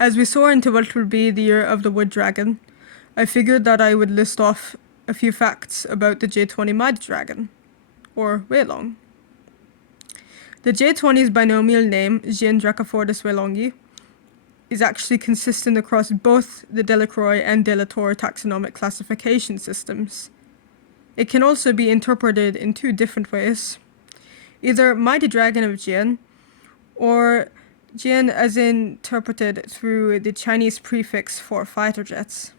As we soar into what will be the year of the wood dragon, I figured that I would list off a few facts about the J-20 mighty dragon, or weilong. The J-20's binomial name, Jiandracofortis weilongi, is actually consistent across both the Delacroix and de la Tour taxonomic classification systems. It can also be interpreted in two different ways, either mighty dragon of Jian, or Jian as interpreted through the Chinese prefix for fighter jets.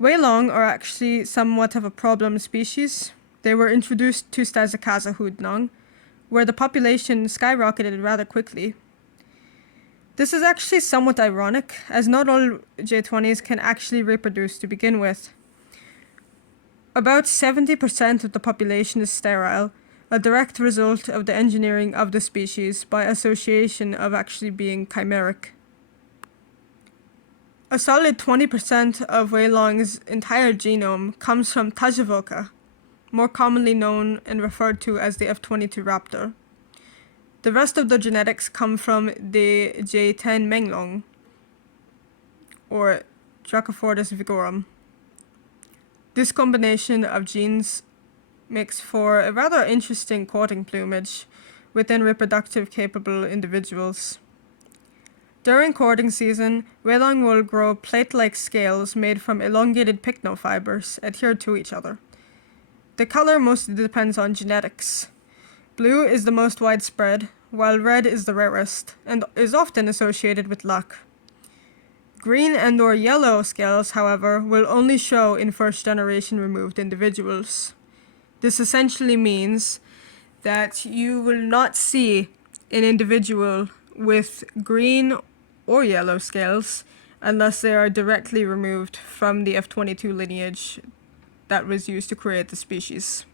Weilong are actually somewhat of a problem species. They were introduced to Stazakaza Hudnong, where the population skyrocketed rather quickly. This is actually somewhat ironic, as not all J-20s can actually reproduce to begin with. About 70% of the population is sterile, a direct result of the engineering of the species by association of actually being chimeric. A solid 20% of weilong's entire genome comes from Tajavoka, more commonly known and referred to as the F-22 raptor. The rest of the genetics come from the J-10 menglong, or Dracofortis vigorum. This combination of genes makes for a rather interesting courting plumage within reproductive capable individuals. During courting season, weilong will grow plate-like scales made from elongated pycnofibers adhered to each other. The color mostly depends on genetics. Blue is the most widespread, while red is the rarest, and is often associated with luck. Green and/or yellow scales, however, will only show in first-generation removed individuals. This essentially means that you will not see an individual with green or yellow scales unless they are directly removed from the F-22 lineage that was used to create the species.